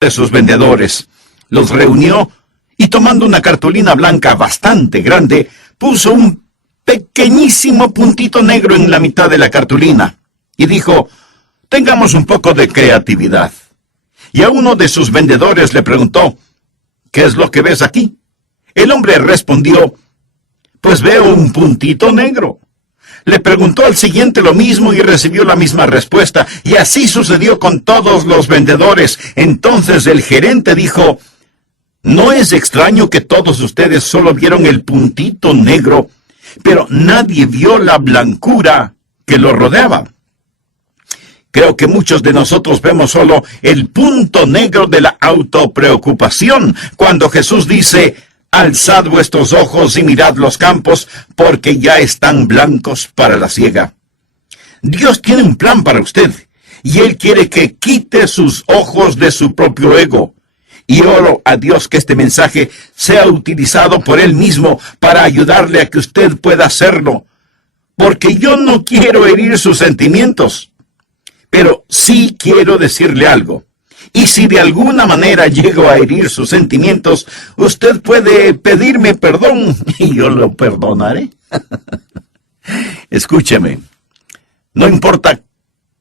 de sus vendedores. Los reunió y, tomando una cartulina blanca bastante grande, puso un pequeñísimo puntito negro en la mitad de la cartulina y dijo: tengamos un poco de creatividad. Y a uno de sus vendedores le preguntó: ¿qué es lo que ves aquí? El hombre respondió: pues veo un puntito negro. Le preguntó al siguiente lo mismo y recibió la misma respuesta, y así sucedió con todos los vendedores. Entonces el gerente dijo: no es extraño que todos ustedes solo vieron el puntito negro, pero nadie vio la blancura que lo rodeaba. Creo que muchos de nosotros vemos solo el punto negro de la autopreocupación, cuando Jesús dice: alzad vuestros ojos y mirad los campos, porque ya están blancos para la siega. Dios tiene un plan para usted, y Él quiere que quite sus ojos de su propio ego. Y oro a Dios que este mensaje sea utilizado por Él mismo para ayudarle a que usted pueda hacerlo, porque yo no quiero herir sus sentimientos, pero sí quiero decirle algo. Y si de alguna manera llego a herir sus sentimientos, usted puede pedirme perdón y yo lo perdonaré. Escúcheme, no importa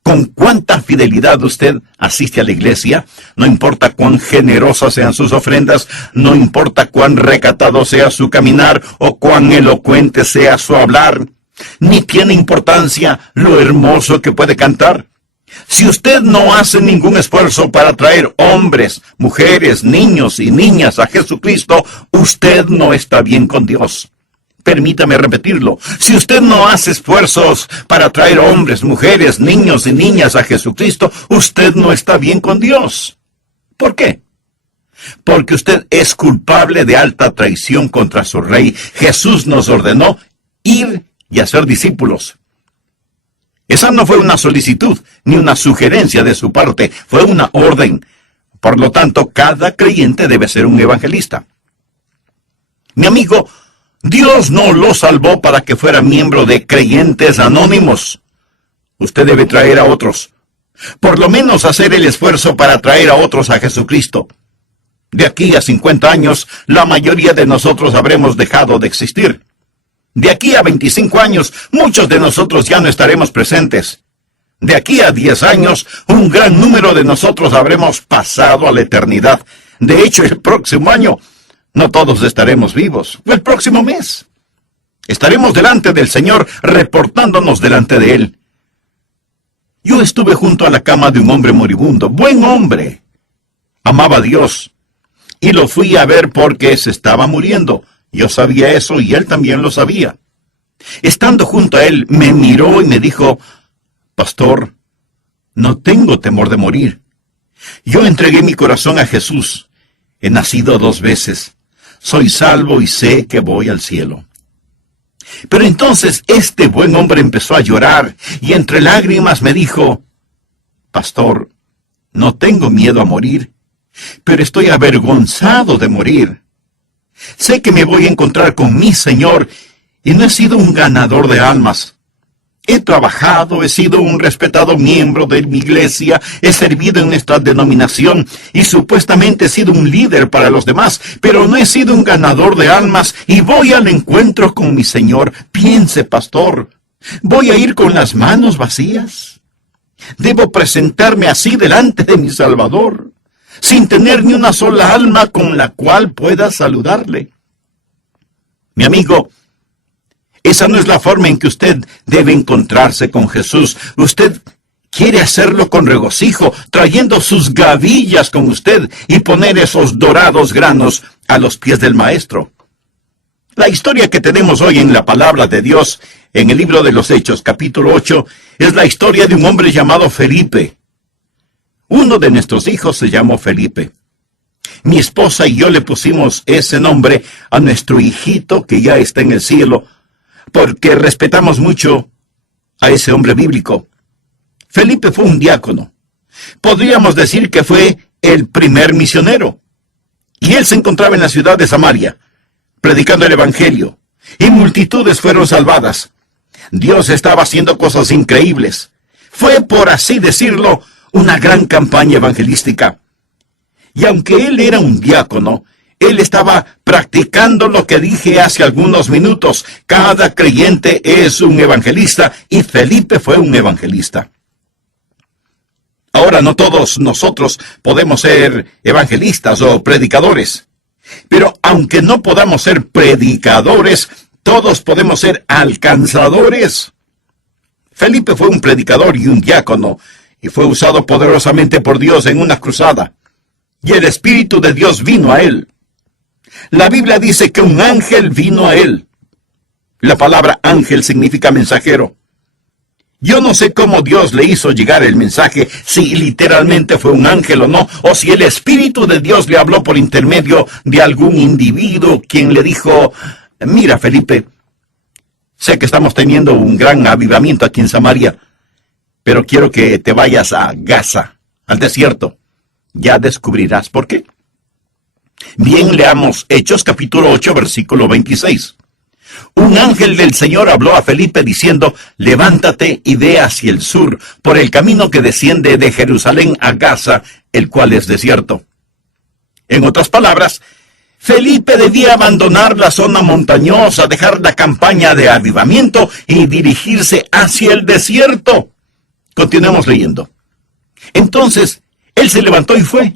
con cuánta fidelidad usted asiste a la iglesia, no importa cuán generosas sean sus ofrendas, no importa cuán recatado sea su caminar o cuán elocuente sea su hablar, ni tiene importancia lo hermoso que puede cantar. Si usted no hace ningún esfuerzo para traer hombres, mujeres, niños y niñas a Jesucristo, usted no está bien con Dios. Permítame repetirlo. Si usted no hace esfuerzos para traer hombres, mujeres, niños y niñas a Jesucristo, usted no está bien con Dios. ¿Por qué? Porque usted es culpable de alta traición contra su Rey. Jesús nos ordenó ir y hacer discípulos. Esa no fue una solicitud, ni una sugerencia de su parte, fue una orden. Por lo tanto, cada creyente debe ser un evangelista. Mi amigo, Dios no lo salvó para que fuera miembro de Creyentes Anónimos. Usted debe traer a otros. Por lo menos hacer el esfuerzo para traer a otros a Jesucristo. De aquí a 50 años, la mayoría de nosotros habremos dejado de existir. De aquí a 25 años, muchos de nosotros ya no estaremos presentes. De aquí a 10 años, un gran número de nosotros habremos pasado a la eternidad. De hecho, el próximo año, no todos estaremos vivos. O el próximo mes. Estaremos delante del Señor, reportándonos delante de Él. Yo estuve junto a la cama de un hombre moribundo, buen hombre. Amaba a Dios. Y lo fui a ver porque se estaba muriendo. Yo sabía eso y él también lo sabía. Estando junto a él, me miró y me dijo: pastor, no tengo temor de morir. Yo entregué mi corazón a Jesús. He nacido 2 veces. Soy salvo y sé que voy al cielo. Pero entonces este buen hombre empezó a llorar y entre lágrimas me dijo: pastor, no tengo miedo a morir, pero estoy avergonzado de morir. Sé que me voy a encontrar con mi Señor y no he sido un ganador de almas. He trabajado, he sido un respetado miembro de mi iglesia, he servido en esta denominación y supuestamente he sido un líder para los demás, pero no he sido un ganador de almas y voy al encuentro con mi Señor. Piense, pastor, ¿voy a ir con las manos vacías? ¿Debo presentarme así delante de mi Salvador, sin tener ni una sola alma con la cual pueda saludarle? Mi amigo, esa no es la forma en que usted debe encontrarse con Jesús. Usted quiere hacerlo con regocijo, trayendo sus gavillas con usted y poner esos dorados granos a los pies del Maestro. La historia que tenemos hoy en la palabra de Dios, en el libro de los Hechos, capítulo 8, es la historia de un hombre llamado Felipe. Uno de nuestros hijos se llamó Felipe. Mi esposa y yo le pusimos ese nombre a nuestro hijito que ya está en el cielo, porque respetamos mucho a ese hombre bíblico. Felipe fue un diácono. Podríamos decir que fue el primer misionero. Y él se encontraba en la ciudad de Samaria, predicando el evangelio, y multitudes fueron salvadas. Dios estaba haciendo cosas increíbles. Fue, por así decirlo, una gran campaña evangelística. Y aunque él era un diácono, él estaba practicando lo que dije hace algunos minutos. Cada creyente es un evangelista y Felipe fue un evangelista. Ahora, no todos nosotros podemos ser evangelistas o predicadores. Pero aunque no podamos ser predicadores, todos podemos ser alcanzadores. Felipe fue un predicador y un diácono, y fue usado poderosamente por Dios en una cruzada. Y el Espíritu de Dios vino a él. La Biblia dice que un ángel vino a él. La palabra ángel significa mensajero. Yo no sé cómo Dios le hizo llegar el mensaje, si literalmente fue un ángel o no, o si el Espíritu de Dios le habló por intermedio de algún individuo quien le dijo: mira, Felipe, sé que estamos teniendo un gran avivamiento aquí en Samaria, pero quiero que te vayas a Gaza, al desierto. Ya descubrirás por qué. Bien, leamos Hechos capítulo 8, versículo 26. Un ángel del Señor habló a Felipe diciendo: levántate y ve hacia el sur, por el camino que desciende de Jerusalén a Gaza, el cual es desierto. En otras palabras, Felipe debía abandonar la zona montañosa, dejar la campaña de avivamiento y dirigirse hacia el desierto. Continuemos leyendo. Entonces, él se levantó y fue.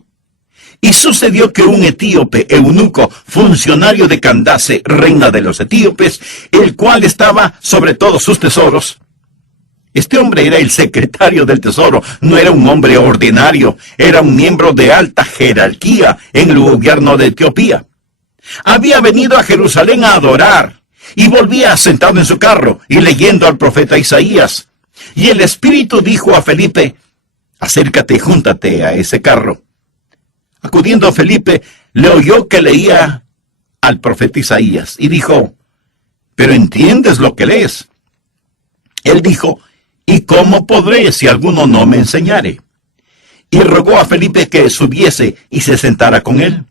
Y sucedió que un etíope, eunuco, funcionario de Candace, reina de los etíopes, el cual estaba sobre todos sus tesoros. Este hombre era el secretario del tesoro, no era un hombre ordinario, era un miembro de alta jerarquía en el gobierno de Etiopía. Había venido a Jerusalén a adorar, y volvía sentado en su carro y leyendo al profeta Isaías. Y el Espíritu dijo a Felipe: acércate y júntate a ese carro. Acudiendo a Felipe, le oyó que leía al profeta Isaías, y dijo: ¿pero entiendes lo que lees? Él dijo: ¿y cómo podré si alguno no me enseñare? Y rogó a Felipe que subiese y se sentara con él.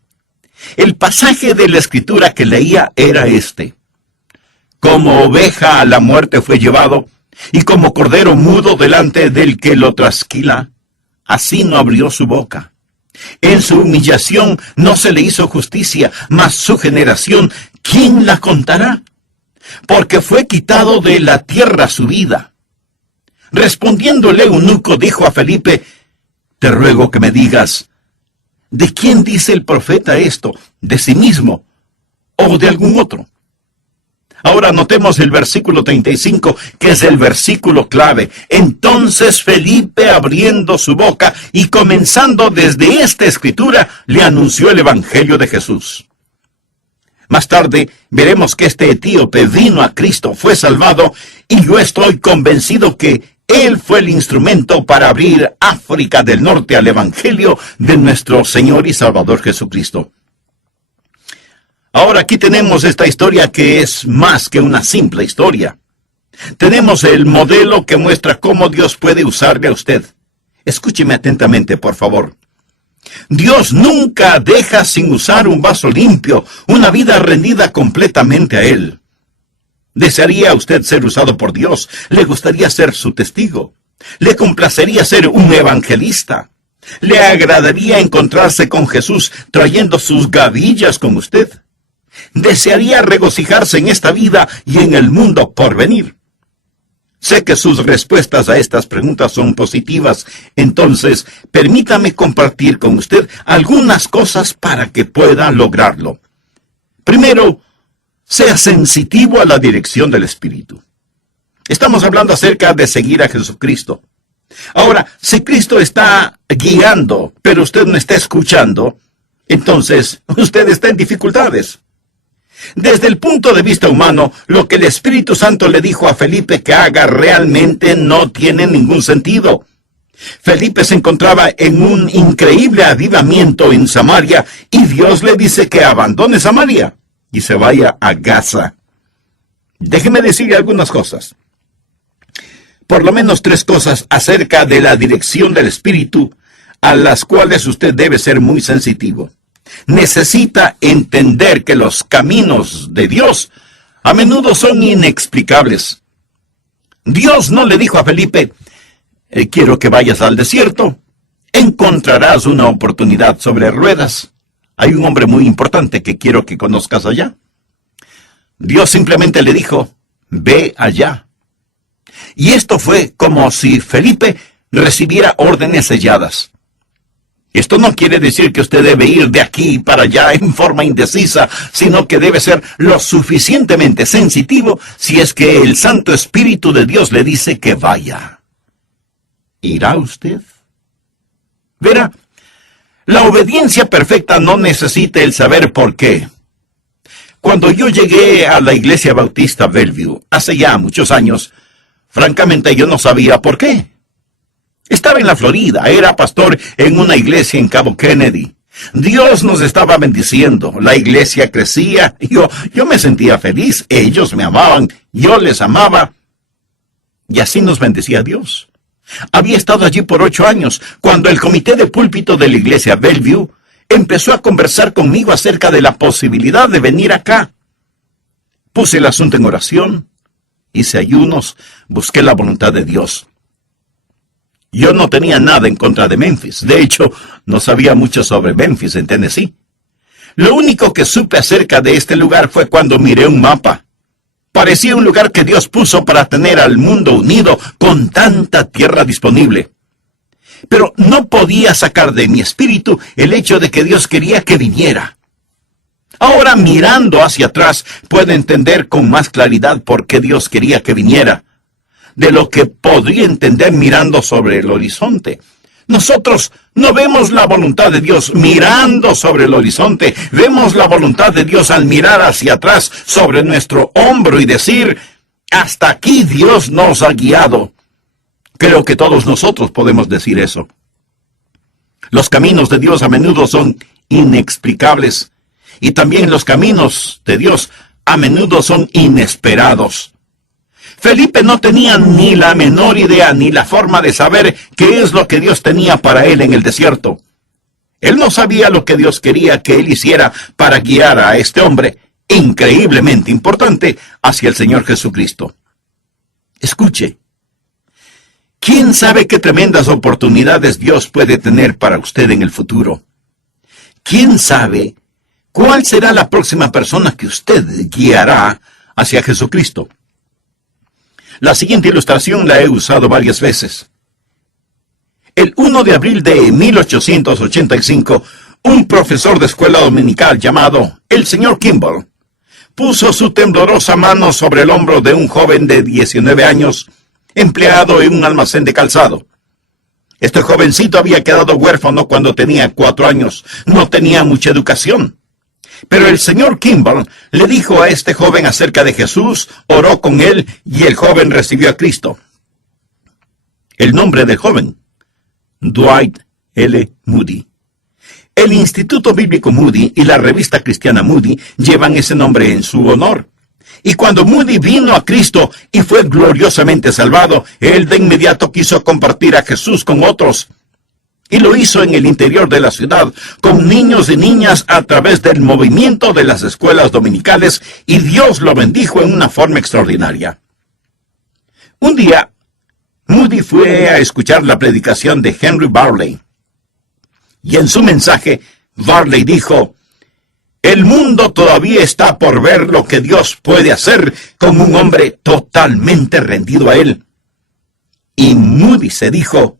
El pasaje de la Escritura que leía era este: como oveja a la muerte fue llevado, y como cordero mudo delante del que lo trasquila, así no abrió su boca. En su humillación no se le hizo justicia, mas su generación, ¿quién la contará? Porque fue quitado de la tierra su vida. Respondiendo el eunuco, dijo a Felipe: te ruego que me digas, ¿de quién dice el profeta esto? ¿De sí mismo o de algún otro? Ahora notemos el versículo 35, que es el versículo clave. Entonces Felipe, abriendo su boca y comenzando desde esta escritura, le anunció el evangelio de Jesús. Más tarde veremos que este etíope vino a Cristo, fue salvado, y yo estoy convencido que él fue el instrumento para abrir África del Norte al evangelio de nuestro Señor y Salvador Jesucristo. Ahora aquí tenemos esta historia que es más que una simple historia. Tenemos el modelo que muestra cómo Dios puede usarle a usted. Escúcheme atentamente, por favor. Dios nunca deja sin usar un vaso limpio, una vida rendida completamente a Él. ¿Desearía usted ser usado por Dios? ¿Le gustaría ser su testigo? ¿Le complacería ser un evangelista? ¿Le agradaría encontrarse con Jesús trayendo sus gavillas con usted? ¿Desearía regocijarse en esta vida y en el mundo por venir? Sé que sus respuestas a estas preguntas son positivas, entonces permítame compartir con usted algunas cosas para que pueda lograrlo. Primero, sea sensitivo a la dirección del Espíritu. Estamos hablando acerca de seguir a Jesucristo. Ahora, si Cristo está guiando, pero usted no está escuchando, entonces usted está en dificultades. Desde el punto de vista humano, lo que el Espíritu Santo le dijo a Felipe que haga realmente no tiene ningún sentido. Felipe se encontraba en un increíble avivamiento en Samaria y Dios le dice que abandone Samaria y se vaya a Gaza. Déjeme decirle algunas cosas. Por lo menos 3 cosas acerca de la dirección del Espíritu a las cuales usted debe ser muy sensitivo. Necesita entender que los caminos de Dios a menudo son inexplicables. Dios no le dijo a Felipe: quiero que vayas al desierto. encontrarás una oportunidad sobre ruedas. Hay un hombre muy importante que quiero que conozcas allá. Dios simplemente le dijo, ve allá. Y esto fue como si Felipe recibiera órdenes selladas. Esto no quiere decir que usted debe ir de aquí para allá en forma indecisa, sino que debe ser lo suficientemente sensitivo si es que el Santo Espíritu de Dios le dice que vaya. ¿Irá usted? Verá, la obediencia perfecta no necesita el saber por qué. Cuando yo llegué a la Iglesia Bautista Bellevue, hace ya muchos años, francamente yo no sabía por qué. Estaba en la Florida, era pastor en una iglesia en Cabo Kennedy. Dios nos estaba bendiciendo, la iglesia crecía, yo me sentía feliz, ellos me amaban, yo les amaba, y así nos bendecía Dios. Había estado allí por 8 años, cuando el comité de púlpito de la iglesia Bellevue empezó a conversar conmigo acerca de la posibilidad de venir acá. Puse el asunto en oración, hice ayunos, busqué la voluntad de Dios. Yo no tenía nada en contra de Memphis. De hecho, no sabía mucho sobre Memphis en Tennessee. Lo único que supe acerca de este lugar fue cuando miré un mapa. Parecía un lugar que Dios puso para tener al mundo unido con tanta tierra disponible. Pero no podía sacar de mi espíritu el hecho de que Dios quería que viniera. Ahora, mirando hacia atrás, puedo entender con más claridad por qué Dios quería que viniera, de lo que podría entender mirando sobre el horizonte. Nosotros no vemos la voluntad de Dios mirando sobre el horizonte, vemos la voluntad de Dios al mirar hacia atrás sobre nuestro hombro y decir, hasta aquí Dios nos ha guiado. Creo que todos nosotros podemos decir eso. Los caminos de Dios a menudo son inexplicables, y también los caminos de Dios a menudo son inesperados. Felipe no tenía ni la menor idea ni la forma de saber qué es lo que Dios tenía para él en el desierto. Él no sabía lo que Dios quería que él hiciera para guiar a este hombre, increíblemente importante, hacia el Señor Jesucristo. Escuche, ¿quién sabe qué tremendas oportunidades Dios puede tener para usted en el futuro? ¿Quién sabe cuál será la próxima persona que usted guiará hacia Jesucristo? La siguiente ilustración la he usado varias veces. El 1 de abril de 1885, un profesor de escuela dominical llamado el señor Kimball puso su temblorosa mano sobre el hombro de un joven de 19 años, empleado en un almacén de calzado. Este jovencito había quedado huérfano cuando tenía 4 años, no tenía mucha educación. Pero el señor Kimball le dijo a este joven acerca de Jesús, oró con él y el joven recibió a Cristo. El nombre del joven, Dwight L. Moody. El Instituto Bíblico Moody y la revista cristiana Moody llevan ese nombre en su honor. Y cuando Moody vino a Cristo y fue gloriosamente salvado, él de inmediato quiso compartir a Jesús con otros. Y lo hizo en el interior de la ciudad, con niños y niñas a través del movimiento de las escuelas dominicales, y Dios lo bendijo en una forma extraordinaria. Un día, Moody fue a escuchar la predicación de Henry Varley. Y en su mensaje, Varley dijo, el mundo todavía está por ver lo que Dios puede hacer con un hombre totalmente rendido a Él. Y Moody se dijo,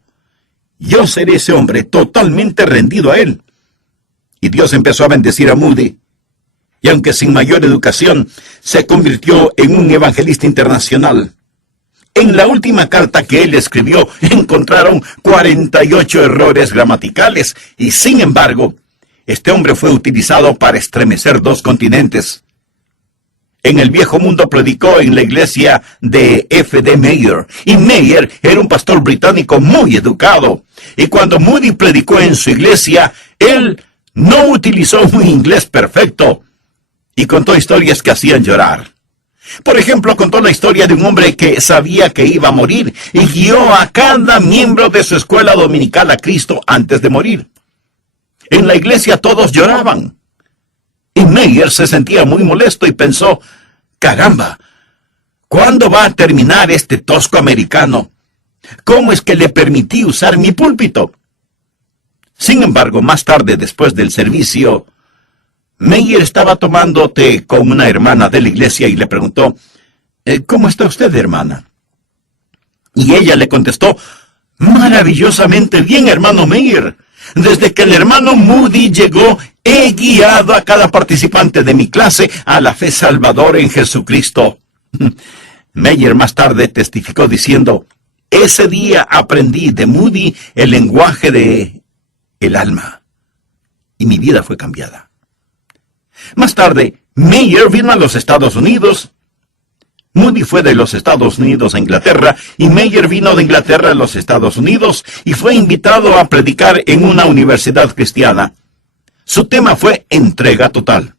yo seré ese hombre totalmente rendido a Él. Y Dios empezó a bendecir a Moody. Y aunque sin mayor educación, se convirtió en un evangelista internacional. En la última carta que él escribió, encontraron 48 errores gramaticales. Y sin embargo, este hombre fue utilizado para estremecer 2 continentes. En el viejo mundo predicó en la iglesia de F.D. Mayer, y Mayer era un pastor británico muy educado. Y cuando Moody predicó en su iglesia, él no utilizó un inglés perfecto, y contó historias que hacían llorar. Por ejemplo, contó la historia de un hombre que sabía que iba a morir, y guió a cada miembro de su escuela dominical a Cristo antes de morir. En la iglesia todos lloraban. Y Mayer se sentía muy molesto y pensó, caramba, ¿cuándo va a terminar este tosco americano? ¿Cómo es que le permití usar mi púlpito? Sin embargo, más tarde, después del servicio, Meyer estaba tomando té con una hermana de la iglesia y le preguntó, ¿cómo está usted, hermana? Y ella le contestó, maravillosamente bien, hermano Meyer. Desde que el hermano Moody llegó, he guiado a cada participante de mi clase a la fe salvadora en Jesucristo. Meyer más tarde testificó diciendo, ese día aprendí de Moody el lenguaje de el alma, y mi vida fue cambiada. Más tarde, Meyer vino a los Estados Unidos. Moody fue de los Estados Unidos a Inglaterra, y Meyer vino de Inglaterra a los Estados Unidos, y fue invitado a predicar en una universidad cristiana. Su tema fue entrega total.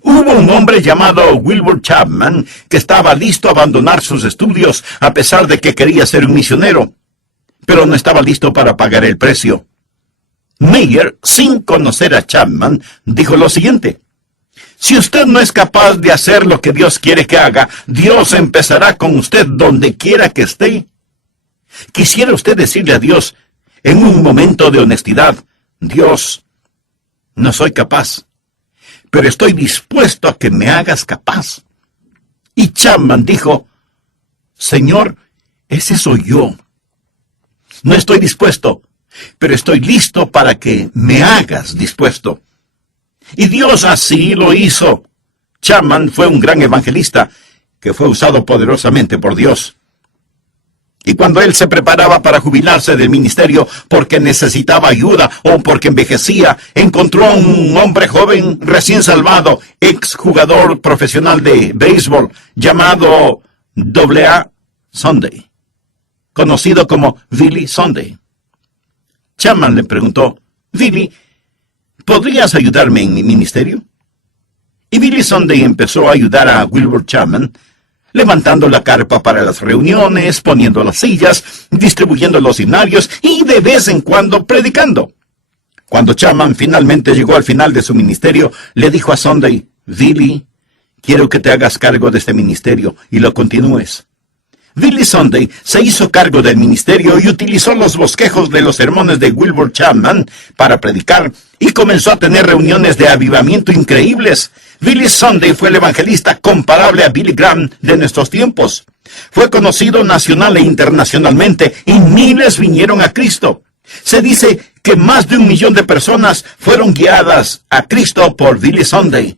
Hubo un hombre llamado Wilbur Chapman que estaba listo a abandonar sus estudios a pesar de que quería ser un misionero, pero no estaba listo para pagar el precio. Meyer, sin conocer a Chapman, dijo lo siguiente: si usted no es capaz de hacer lo que Dios quiere que haga, Dios empezará con usted donde quiera que esté. Quisiera usted decirle a Dios, en un momento de honestidad, Dios, no soy capaz, pero estoy dispuesto a que me hagas capaz. Y Chapman dijo, Señor, ese soy yo. No estoy dispuesto, pero estoy listo para que me hagas dispuesto. Y Dios así lo hizo. Chapman fue un gran evangelista que fue usado poderosamente por Dios. Y cuando él se preparaba para jubilarse del ministerio porque necesitaba ayuda o porque envejecía, encontró a un hombre joven recién salvado, exjugador profesional de béisbol, llamado A. Sunday, conocido como Billy Sunday. Chapman le preguntó, Billy, ¿podrías ayudarme en mi ministerio? Y Billy Sunday empezó a ayudar a Wilbur Chapman, levantando la carpa para las reuniones, poniendo las sillas, distribuyendo los himnarios y de vez en cuando predicando. Cuando Chapman finalmente llegó al final de su ministerio, le dijo a Sunday, Billy, quiero que te hagas cargo de este ministerio y lo continúes. Billy Sunday se hizo cargo del ministerio y utilizó los bosquejos de los sermones de Wilbur Chapman para predicar y comenzó a tener reuniones de avivamiento increíbles. Billy Sunday fue el evangelista comparable a Billy Graham de nuestros tiempos. Fue conocido nacional e internacionalmente y miles vinieron a Cristo. Se dice que más de 1 millón de personas fueron guiadas a Cristo por Billy Sunday.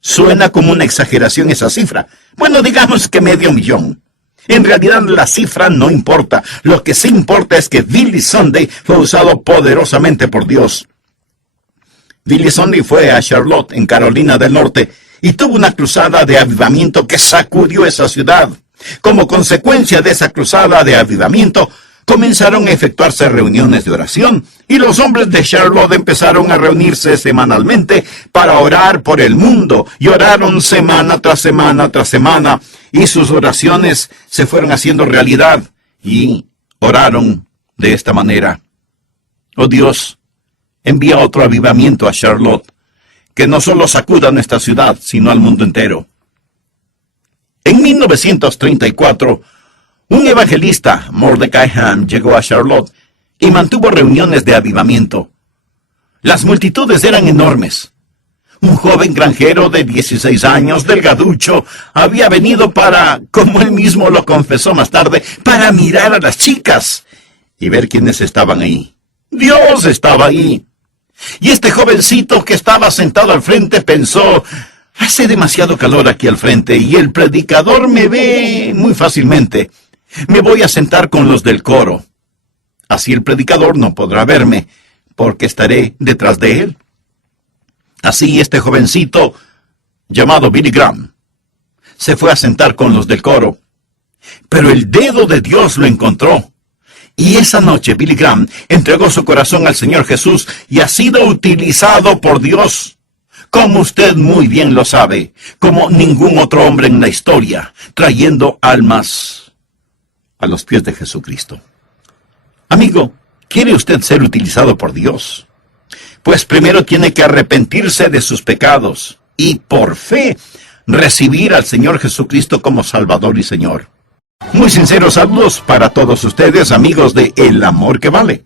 Suena como una exageración esa cifra. Bueno, digamos que 500,000. En realidad la cifra no importa. Lo que sí importa es que Billy Sunday fue usado poderosamente por Dios. Billy Sunday fue a Charlotte, en Carolina del Norte, y tuvo una cruzada de avivamiento que sacudió esa ciudad. Como consecuencia de esa cruzada de avivamiento, comenzaron a efectuarse reuniones de oración, y los hombres de Charlotte empezaron a reunirse semanalmente para orar por el mundo, y oraron semana tras semana tras semana, y sus oraciones se fueron haciendo realidad, y oraron de esta manera. Oh Dios, envía otro avivamiento a Charlotte, que no solo sacuda nuestra ciudad, sino al mundo entero. En 1934, un evangelista, Mordecai Ham, llegó a Charlotte y mantuvo reuniones de avivamiento. Las multitudes eran enormes. Un joven granjero de 16 años, delgaducho, había venido para, como él mismo lo confesó más tarde, para mirar a las chicas y ver quiénes estaban ahí. Dios estaba ahí. Y este jovencito que estaba sentado al frente pensó, hace demasiado calor aquí al frente y el predicador me ve muy fácilmente. Me voy a sentar con los del coro. Así el predicador no podrá verme, porque estaré detrás de él. Así este jovencito, llamado Billy Graham, se fue a sentar con los del coro. Pero el dedo de Dios lo encontró. Y esa noche Billy Graham entregó su corazón al Señor Jesús y ha sido utilizado por Dios, como usted muy bien lo sabe, como ningún otro hombre en la historia, trayendo almas a los pies de Jesucristo. Amigo, ¿quiere usted ser utilizado por Dios? Pues primero tiene que arrepentirse de sus pecados y por fe recibir al Señor Jesucristo como Salvador y Señor. Muy sinceros saludos para todos ustedes, amigos de El Amor que Vale.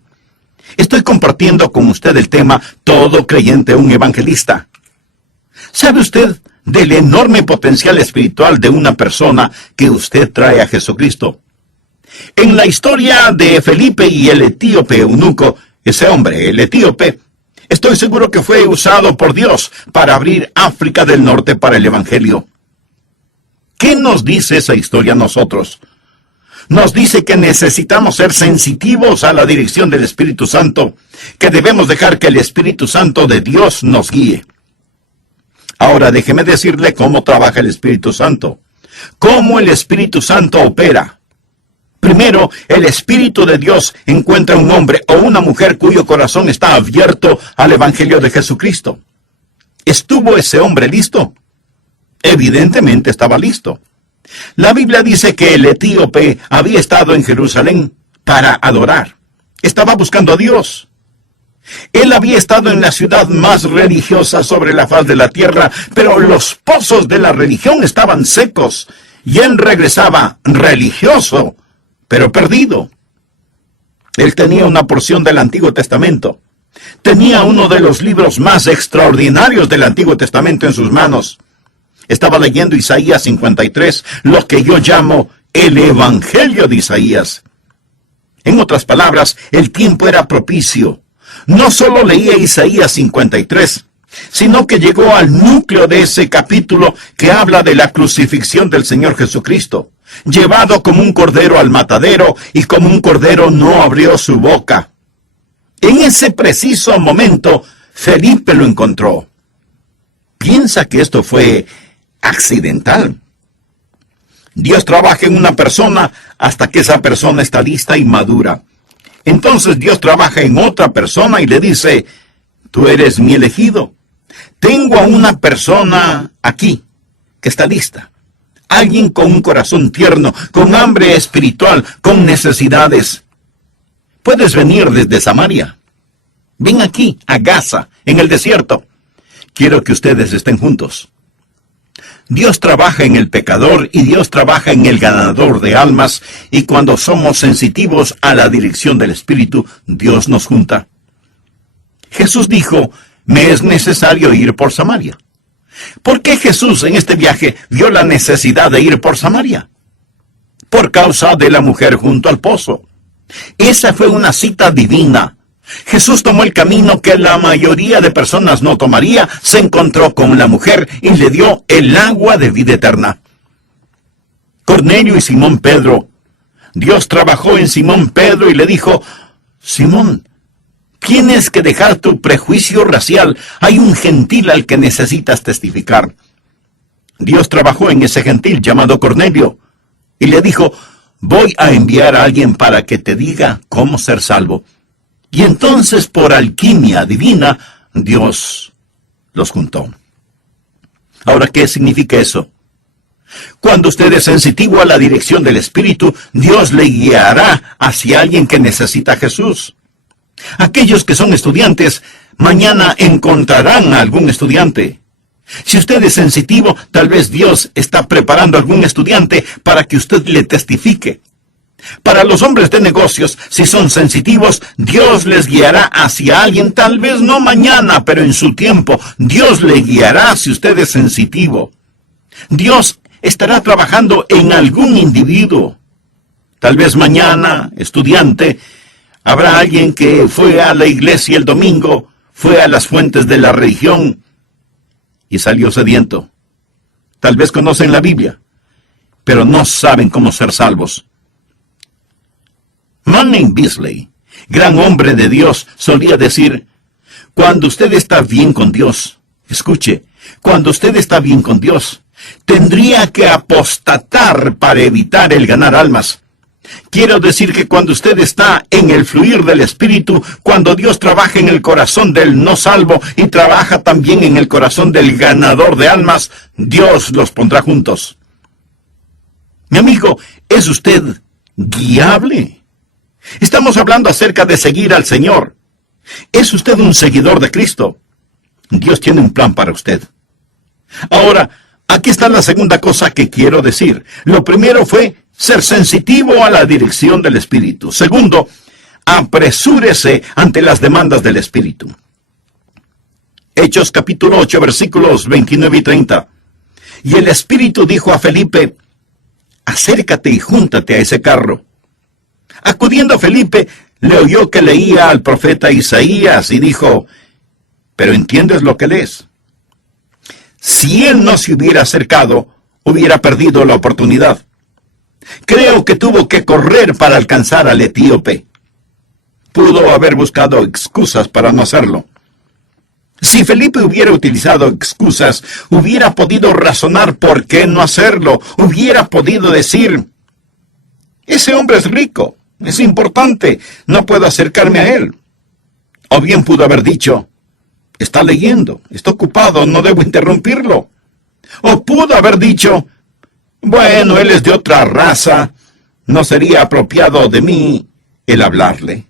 Estoy compartiendo con usted el tema Todo creyente un evangelista. ¿Sabe usted del enorme potencial espiritual de una persona que usted trae a Jesucristo? En la historia de Felipe y el etíope eunuco, ese hombre, el etíope, estoy seguro que fue usado por Dios para abrir África del Norte para el Evangelio. ¿Qué nos dice esa historia a nosotros? Nos dice que necesitamos ser sensitivos a la dirección del Espíritu Santo, que debemos dejar que el Espíritu Santo de Dios nos guíe. Ahora déjeme decirle cómo trabaja el Espíritu Santo, cómo el Espíritu Santo opera. Primero, el Espíritu de Dios encuentra un hombre o una mujer cuyo corazón está abierto al Evangelio de Jesucristo. ¿Estuvo ese hombre listo? Evidentemente estaba listo. La Biblia dice que el etíope había estado en Jerusalén para adorar. Estaba buscando a Dios. Él había estado en la ciudad más religiosa sobre la faz de la tierra, pero los pozos de la religión estaban secos, y él regresaba religioso, pero perdido. Él tenía una porción del Antiguo Testamento. Tenía uno de los libros más extraordinarios del Antiguo Testamento en sus manos. Estaba leyendo Isaías 53, lo que yo llamo el Evangelio de Isaías. En otras palabras, el tiempo era propicio. No solo leía Isaías 53, sino que llegó al núcleo de ese capítulo que habla de la crucifixión del Señor Jesucristo, llevado como un cordero al matadero, y como un cordero no abrió su boca. En ese preciso momento, Felipe lo encontró. ¿Piensa que esto fue accidental? Dios trabaja en una persona hasta que esa persona está lista y madura. Entonces Dios trabaja en otra persona y le dice: tú eres mi elegido. Tengo a una persona aquí que está lista. Alguien con un corazón tierno, con hambre espiritual, con necesidades. Puedes venir desde Samaria. Ven aquí, a Gaza, en el desierto. Quiero que ustedes estén juntos. Dios trabaja en el pecador y Dios trabaja en el ganador de almas, y cuando somos sensitivos a la dirección del Espíritu, Dios nos junta. Jesús dijo: me es necesario ir por Samaria. ¿Por qué Jesús en este viaje vio la necesidad de ir por Samaria? Por causa de la mujer junto al pozo. Esa fue una cita divina. Jesús tomó el camino que la mayoría de personas no tomaría, se encontró con la mujer y le dio el agua de vida eterna. Cornelio y Simón Pedro. Dios trabajó en Simón Pedro y le dijo: Simón, tienes que dejar tu prejuicio racial. Hay un gentil al que necesitas testificar. Dios trabajó en ese gentil llamado Cornelio y le dijo: voy a enviar a alguien para que te diga cómo ser salvo. Y entonces, por alquimia divina, Dios los juntó. Ahora, ¿qué significa eso? Cuando usted es sensitivo a la dirección del Espíritu, Dios le guiará hacia alguien que necesita a Jesús. Aquellos que son estudiantes, mañana encontrarán a algún estudiante. Si usted es sensitivo, tal vez Dios está preparando a algún estudiante para que usted le testifique. Para los hombres de negocios, si son sensitivos, Dios les guiará hacia alguien, tal vez no mañana, pero en su tiempo. Dios le guiará si usted es sensitivo. Dios estará trabajando en algún individuo. Tal vez mañana, estudiante, habrá alguien que fue a la iglesia el domingo, fue a las fuentes de la religión y salió sediento. Tal vez conocen la Biblia, pero no saben cómo ser salvos. Manning Beasley, gran hombre de Dios, solía decir: cuando usted está bien con Dios, escuche, cuando usted está bien con Dios, tendría que apostatar para evitar el ganar almas. Quiero decir que cuando usted está en el fluir del Espíritu, cuando Dios trabaja en el corazón del no salvo y trabaja también en el corazón del ganador de almas, Dios los pondrá juntos. Mi amigo, ¿es usted guiable? Estamos hablando acerca de seguir al Señor. ¿Es usted un seguidor de Cristo? Dios tiene un plan para usted. Ahora, aquí está la segunda cosa que quiero decir. Lo primero fue ser sensitivo a la dirección del Espíritu. Segundo, apresúrese ante las demandas del Espíritu. Hechos capítulo 8, versículos 29 y 30. Y el Espíritu dijo a Felipe: acércate y júntate a ese carro. Acudiendo Felipe, le oyó que leía al profeta Isaías y dijo: ¿pero entiendes lo que lees? Si él no se hubiera acercado, hubiera perdido la oportunidad. Creo que tuvo que correr para alcanzar al etíope. Pudo haber buscado excusas para no hacerlo. Si Felipe hubiera utilizado excusas, hubiera podido razonar por qué no hacerlo. Hubiera podido decir: ese hombre es rico, es importante, no puedo acercarme a él. O bien pudo haber dicho: está leyendo, está ocupado, no debo interrumpirlo. O pudo haber dicho: bueno, él es de otra raza, no sería apropiado de mí el hablarle.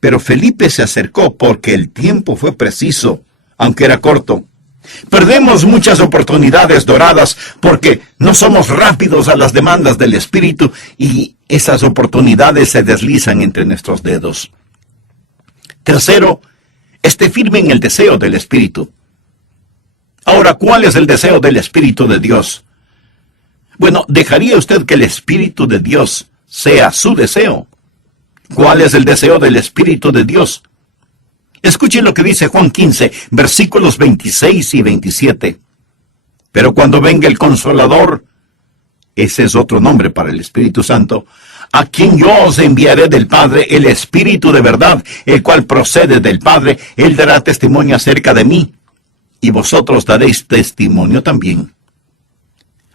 Pero Felipe se acercó porque el tiempo fue preciso, aunque era corto. Perdemos muchas oportunidades doradas porque no somos rápidos a las demandas del Espíritu y esas oportunidades se deslizan entre nuestros dedos. Tercero, esté firme en el deseo del Espíritu. Ahora, ¿cuál es el deseo del Espíritu de Dios? Bueno, ¿dejaría usted que el Espíritu de Dios sea su deseo? ¿Cuál es el deseo del Espíritu de Dios? Escuchen lo que dice Juan 15, versículos 26 y 27. Pero cuando venga el Consolador, ese es otro nombre para el Espíritu Santo, a quien yo os enviaré del Padre, el Espíritu de verdad, el cual procede del Padre, él dará testimonio acerca de mí, y vosotros daréis testimonio también.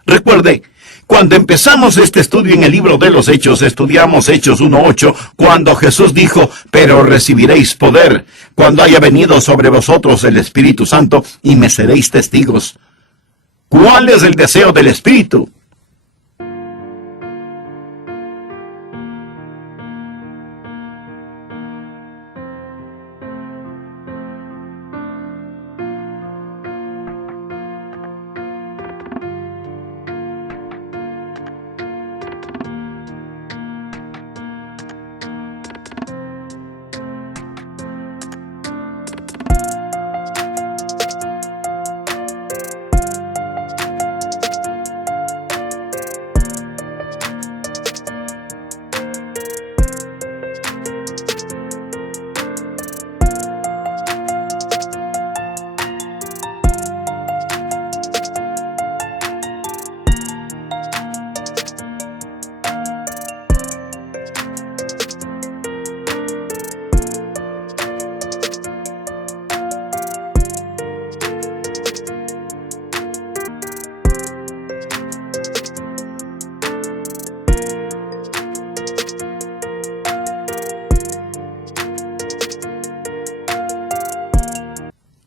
Recuerde, cuando empezamos este estudio en el libro de los Hechos, estudiamos Hechos 1:8, cuando Jesús dijo: pero recibiréis poder cuando haya venido sobre vosotros el Espíritu Santo, y me seréis testigos. ¿Cuál es el deseo del Espíritu?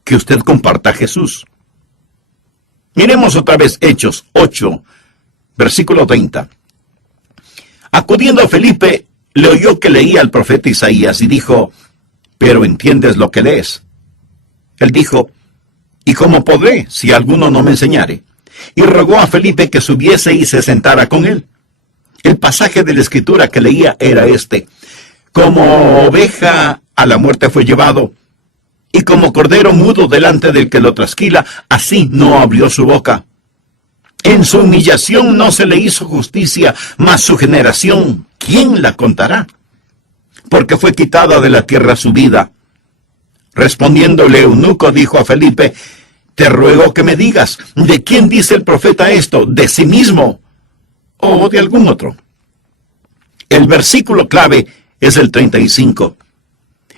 Que usted comparta a Jesús. Miremos otra vez Hechos 8, versículo 30. Acudiendo a Felipe, le oyó que leía al profeta Isaías y dijo: ¿pero entiendes lo que lees? Él dijo: ¿y cómo podré si alguno no me enseñare? Y rogó a Felipe que subiese y se sentara con él. El pasaje de la Escritura que leía era este: como oveja a la muerte fue llevado, y como cordero mudo delante del que lo trasquila, así no abrió su boca. En su humillación no se le hizo justicia, mas su generación, ¿quién la contará? Porque fue quitada de la tierra su vida. Respondiéndole eunuco, dijo a Felipe: te ruego que me digas, ¿de quién dice el profeta esto? ¿De sí mismo o de algún otro? El versículo clave es el 35.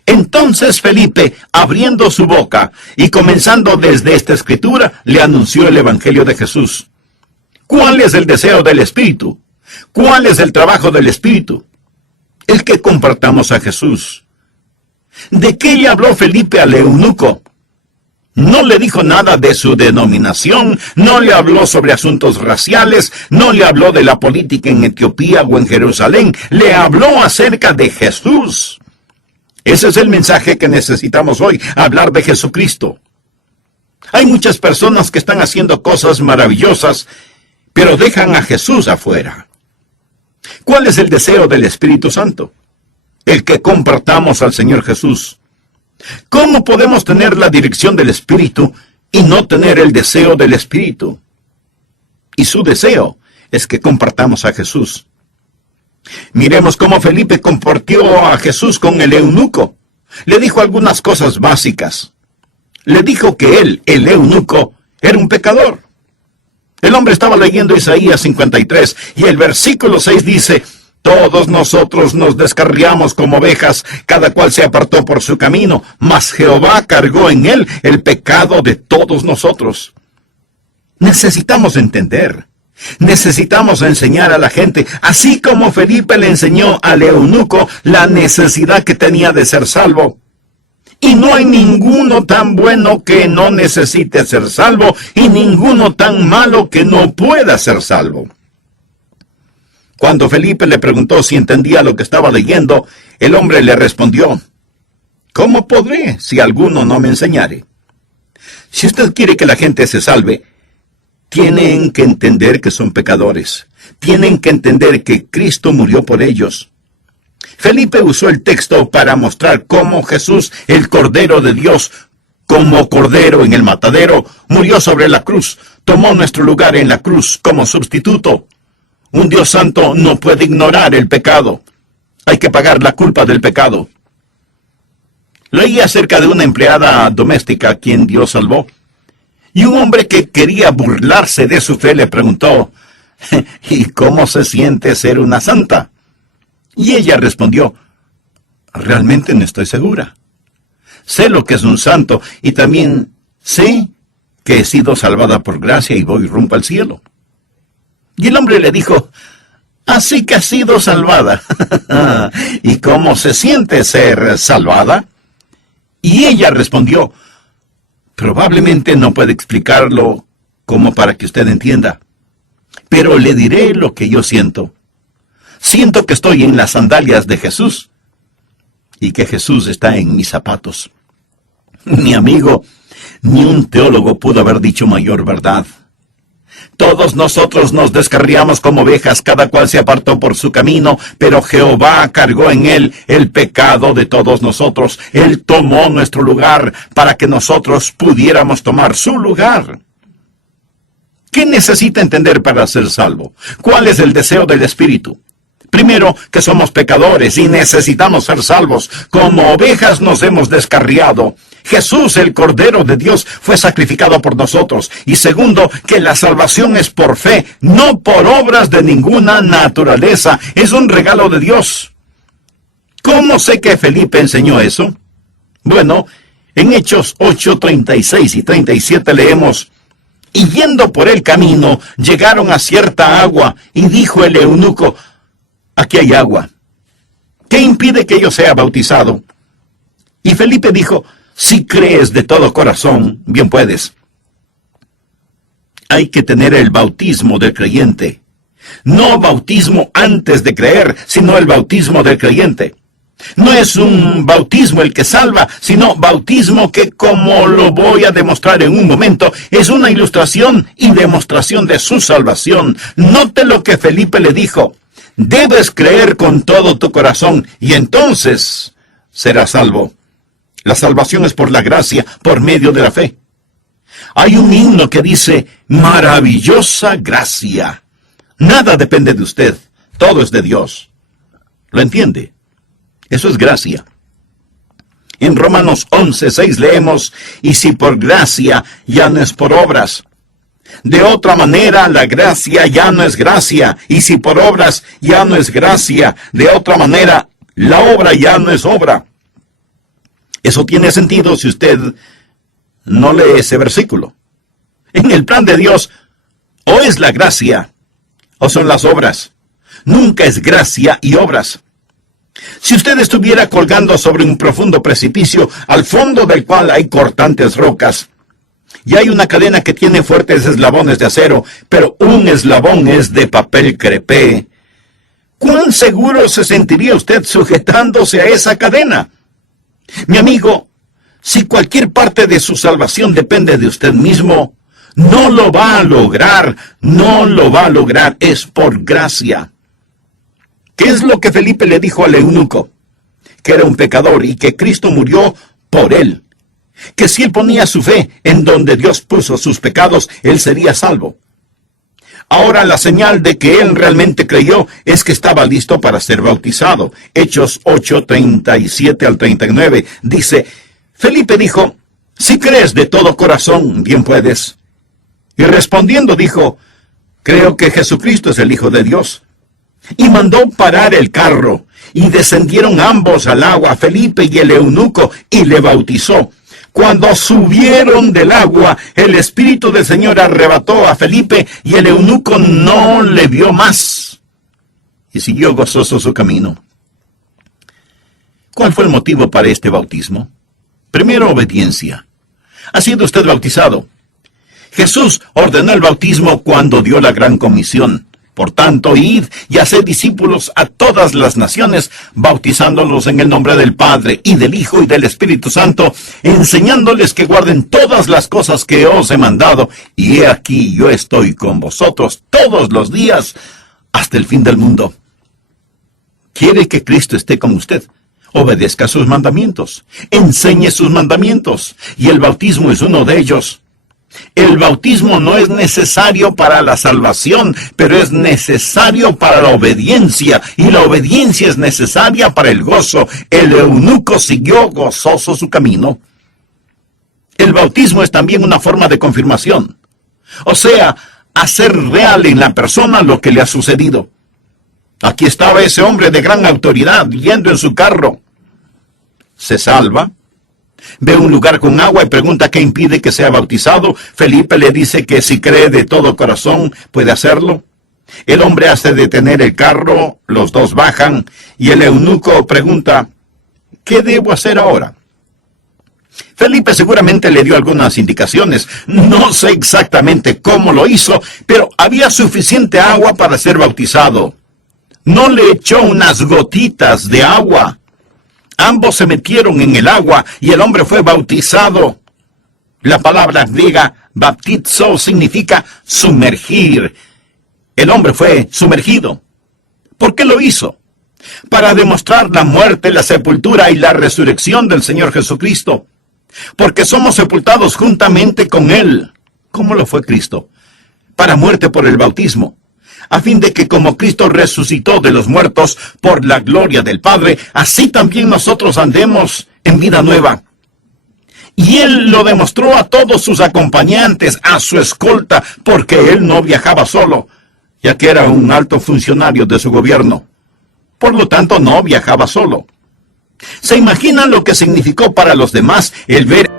Entonces Felipe, abriendo su boca y comenzando desde esta escritura, le anunció el Evangelio de Jesús. ¿Cuál es el deseo del Espíritu? ¿Cuál es el trabajo del Espíritu? El que compartamos a Jesús. ¿De qué le habló Felipe al eunuco? No le dijo nada de su denominación, no le habló sobre asuntos raciales, no le habló de la política en Etiopía o en Jerusalén, le habló acerca de Jesús. Ese es el mensaje que necesitamos hoy, hablar de Jesucristo. Hay muchas personas que están haciendo cosas maravillosas, pero dejan a Jesús afuera. ¿Cuál es el deseo del Espíritu Santo? el que compartamos al Señor Jesús. ¿Cómo podemos tener la dirección del Espíritu y no tener el deseo del Espíritu? Y su deseo es que compartamos a Jesús. Miremos cómo Felipe compartió a Jesús con el eunuco. Le dijo algunas cosas básicas. Le dijo que él, el eunuco, era un pecador. El hombre estaba leyendo Isaías 53 y el versículo 6 dice: todos nosotros nos descarriamos como ovejas, cada cual se apartó por su camino, mas Jehová cargó en él el pecado de todos nosotros. Necesitamos entender. Necesitamos enseñar a la gente, así como Felipe le enseñó al eunuco la necesidad que tenía de ser salvo. Y no hay ninguno tan bueno que no necesite ser salvo, y ninguno tan malo que no pueda ser salvo. Cuando Felipe le preguntó si entendía lo que estaba leyendo, el hombre le respondió: ¿cómo podré si alguno no me enseñare? Si usted quiere que la gente se salve, tienen que entender que son pecadores. Tienen que entender que Cristo murió por ellos. Felipe usó el texto para mostrar cómo Jesús, el Cordero de Dios, como Cordero en el matadero, murió sobre la cruz, tomó nuestro lugar en la cruz como sustituto. Un Dios santo no puede ignorar el pecado. Hay que pagar la culpa del pecado. Leí acerca de una empleada doméstica a quien Dios salvó. Y un hombre que quería burlarse de su fe le preguntó: ¿y cómo se siente ser una santa? Y ella respondió: realmente no estoy segura. Sé lo que es un santo y también sé que he sido salvada por gracia y voy rumbo al cielo. Y el hombre le dijo: así que has sido salvada. ¿Y cómo se siente ser salvada? Y ella respondió: probablemente no puede explicarlo como para que usted entienda, pero le diré lo que yo siento. Siento que estoy en las sandalias de Jesús y que Jesús está en mis zapatos. Mi amigo, ni un teólogo pudo haber dicho mayor verdad. Todos nosotros nos descarriamos como ovejas, cada cual se apartó por su camino, pero Jehová cargó en él el pecado de todos nosotros. Él tomó nuestro lugar para que nosotros pudiéramos tomar su lugar. ¿Qué necesita entender para ser salvo? ¿Cuál es el deseo del Espíritu? Primero, que somos pecadores y necesitamos ser salvos. Como ovejas nos hemos descarriado. Jesús, el Cordero de Dios, fue sacrificado por nosotros. Y segundo, que la salvación es por fe, no por obras de ninguna naturaleza. Es un regalo de Dios. ¿Cómo sé que Felipe enseñó eso? Bueno, en Hechos 8, 36 y 37 leemos: y yendo por el camino, llegaron a cierta agua, y dijo el eunuco: aquí hay agua. ¿Qué impide que yo sea bautizado? Y Felipe dijo: si crees de todo corazón, bien puedes. Hay que tener el bautismo del creyente. No bautismo antes de creer, sino el bautismo del creyente. No es un bautismo el que salva, sino bautismo que, como lo voy a demostrar en un momento, es una ilustración y demostración de su salvación. Note lo que Felipe le dijo: debes creer con todo tu corazón y entonces serás salvo. La salvación es por la gracia, por medio de la fe. Hay un himno que dice: maravillosa gracia. Nada depende de usted, todo es de Dios. ¿Lo entiende? Eso es gracia. En Romanos 11:6 leemos: y si por gracia, ya no es por obras. De otra manera, la gracia ya no es gracia, y si por obras, ya no es gracia. De otra manera, la obra ya no es obra. Eso tiene sentido si usted no lee ese versículo. En el plan de Dios, o es la gracia, o son las obras. Nunca es gracia y obras. Si usted estuviera colgando sobre un profundo precipicio, al fondo del cual hay cortantes rocas, y hay una cadena que tiene fuertes eslabones de acero, pero un eslabón es de papel crepé, ¿cuán seguro se sentiría usted sujetándose a esa cadena? Mi amigo, si cualquier parte de su salvación depende de usted mismo, no lo va a lograr, no lo va a lograr, es por gracia. ¿Qué es lo que Felipe le dijo al eunuco? que era un pecador y que Cristo murió por él. Que si él ponía su fe en donde Dios puso sus pecados, él sería salvo. Ahora la señal de que él realmente creyó es que estaba listo para ser bautizado. Hechos 8:37 al 39 dice, Felipe dijo, si crees de todo corazón, bien puedes. Y respondiendo dijo, creo que Jesucristo es el Hijo de Dios. Y mandó parar el carro, y descendieron ambos al agua, Felipe y el eunuco, y le bautizó. Cuando subieron del agua, el Espíritu del Señor arrebató a Felipe, y el eunuco no le vio más. Y siguió gozoso su camino. ¿Cuál fue el motivo para este bautismo? Primero, obediencia. ¿Ha sido usted bautizado? Jesús ordenó el bautismo cuando dio la gran comisión. Por tanto, id y haced discípulos a todas las naciones, bautizándolos en el nombre del Padre, y del Hijo, y del Espíritu Santo, enseñándoles que guarden todas las cosas que os he mandado. Y he aquí, yo estoy con vosotros todos los días, hasta el fin del mundo. ¿Quiere que Cristo esté con usted? Obedezca sus mandamientos, enseñe sus mandamientos, y el bautismo es uno de ellos. El bautismo no es necesario para la salvación, pero es necesario para la obediencia, y la obediencia es necesaria para el gozo. El eunuco siguió gozoso su camino. El bautismo es también una forma de confirmación, o sea, hacer real en la persona lo que le ha sucedido. Aquí estaba ese hombre de gran autoridad, yendo en su carro. Se salva, ve un lugar con agua y pregunta qué impide que sea bautizado. Felipe le dice que si cree de todo corazón puede hacerlo. El hombre hace detener el carro, los dos bajan, y el eunuco pregunta, ¿qué debo hacer ahora? Felipe seguramente le dio algunas indicaciones. No sé exactamente cómo lo hizo, pero había suficiente agua para ser bautizado. No le echó unas gotitas de agua. Ambos se metieron en el agua y el hombre fue bautizado. La palabra griega baptizo significa sumergir. El hombre fue sumergido. ¿Por qué lo hizo? Para demostrar la muerte, la sepultura y la resurrección del Señor Jesucristo. Porque somos sepultados juntamente con Él. ¿Cómo lo fue Cristo? Para muerte por el bautismo, a fin de que como Cristo resucitó de los muertos por la gloria del Padre, así también nosotros andemos en vida nueva. Y Él lo demostró a todos sus acompañantes, a su escolta, porque Él no viajaba solo, ya que era un alto funcionario de su gobierno. Por lo tanto, no viajaba solo. ¿Se imaginan lo que significó para los demás el ver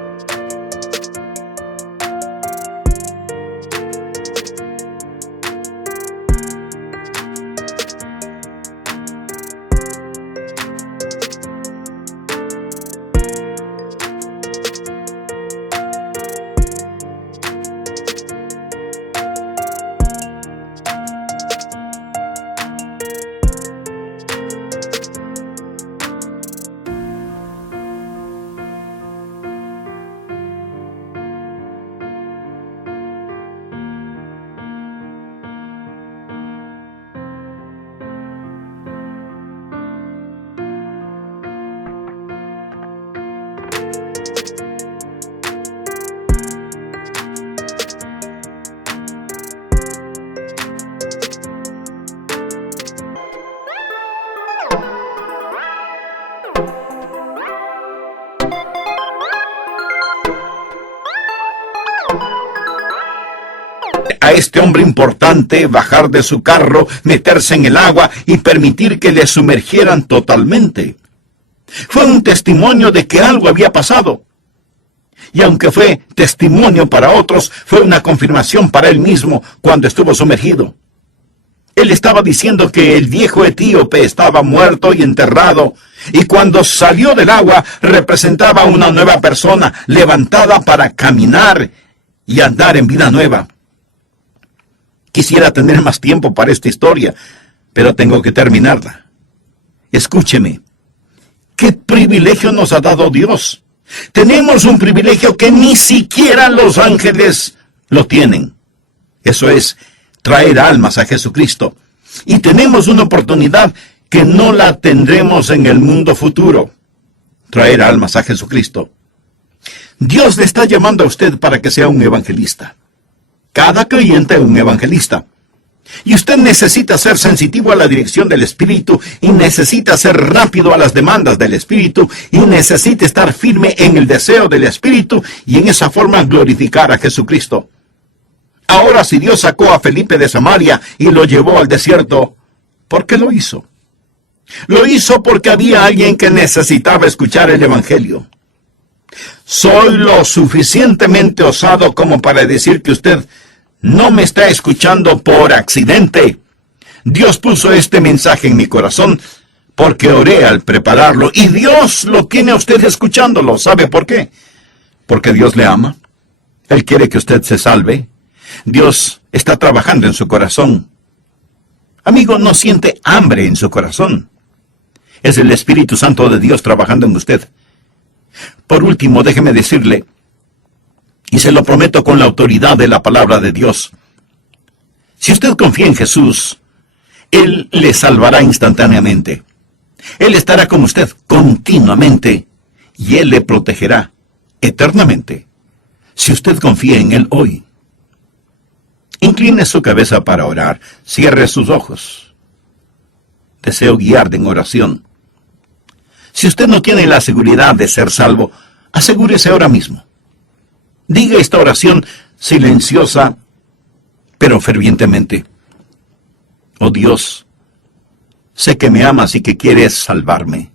a este hombre importante bajar de su carro, meterse en el agua y permitir que le sumergieran totalmente? Fue un testimonio de que algo había pasado. Y aunque fue testimonio para otros, fue una confirmación para él mismo cuando estuvo sumergido. Él estaba diciendo que el viejo etíope estaba muerto y enterrado, y cuando salió del agua representaba una nueva persona, levantada para caminar y andar en vida nueva. Quisiera tener más tiempo para esta historia, pero tengo que terminarla. Escúcheme. ¿Qué privilegio nos ha dado Dios? Tenemos un privilegio que ni siquiera los ángeles lo tienen. Eso es, traer almas a Jesucristo. Y tenemos una oportunidad que no la tendremos en el mundo futuro. Traer almas a Jesucristo. Dios le está llamando a usted para que sea un evangelista. Cada creyente es un evangelista. Y usted necesita ser sensitivo a la dirección del Espíritu, y necesita ser rápido a las demandas del Espíritu, y necesita estar firme en el deseo del Espíritu, y en esa forma glorificar a Jesucristo. Ahora, si Dios sacó a Felipe de Samaria y lo llevó al desierto, ¿por qué lo hizo? Lo hizo porque había alguien que necesitaba escuchar el Evangelio. Soy lo suficientemente osado como para decir que usted no me está escuchando por accidente. Dios puso este mensaje en mi corazón porque oré al prepararlo, y Dios lo tiene a usted escuchándolo. ¿Sabe por qué? Porque Dios le ama. Él quiere que usted se salve. Dios está trabajando en su corazón. Amigo, no siente hambre en su corazón. Es el Espíritu Santo de Dios trabajando en usted. Por último, déjeme decirle, y se lo prometo con la autoridad de la palabra de Dios, si usted confía en Jesús, Él le salvará instantáneamente. Él estará con usted continuamente, y Él le protegerá eternamente, si usted confía en Él hoy. Incline su cabeza para orar, cierre sus ojos. Deseo guiarle en oración. Si usted no tiene la seguridad de ser salvo, asegúrese ahora mismo. Diga esta oración silenciosa, pero fervientemente. Oh Dios, sé que me amas y que quieres salvarme.